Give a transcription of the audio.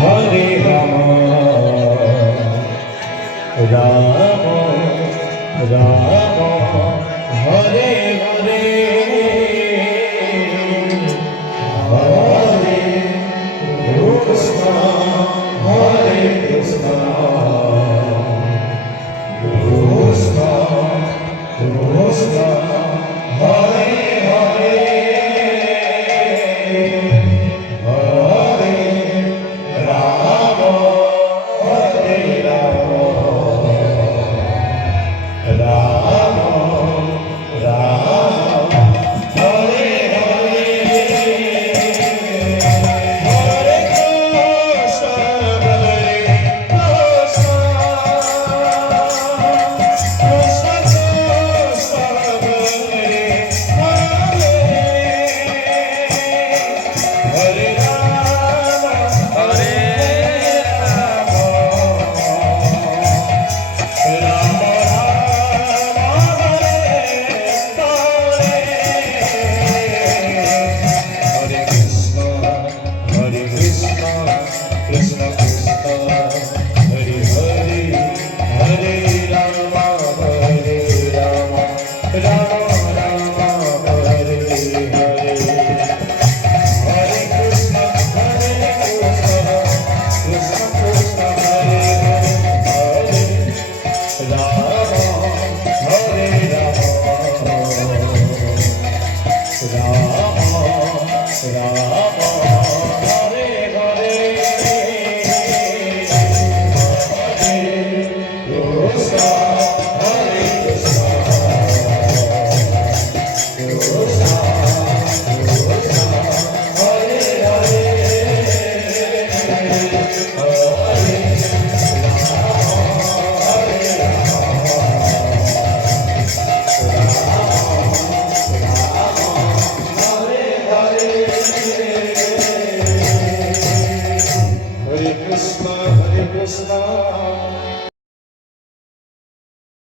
Hare Ram Ram Ram Hare Hare Hare Krishna Hare Krishna Krishna Krishna Hare Hare Hare Ram Hare Ram Ram Ram Hare Hare Hare Krishna Hare Krishna Krishna Krishna Hare Hare Hare Ram Hare Ram Ram Krishna Krishna Hare Hare Hare Rama Hare Rama Rama Rama Hare Hare Hare Krishna Krishna Krishna Hare Hare Rama Hare Rama Rama Rama Hare Krishna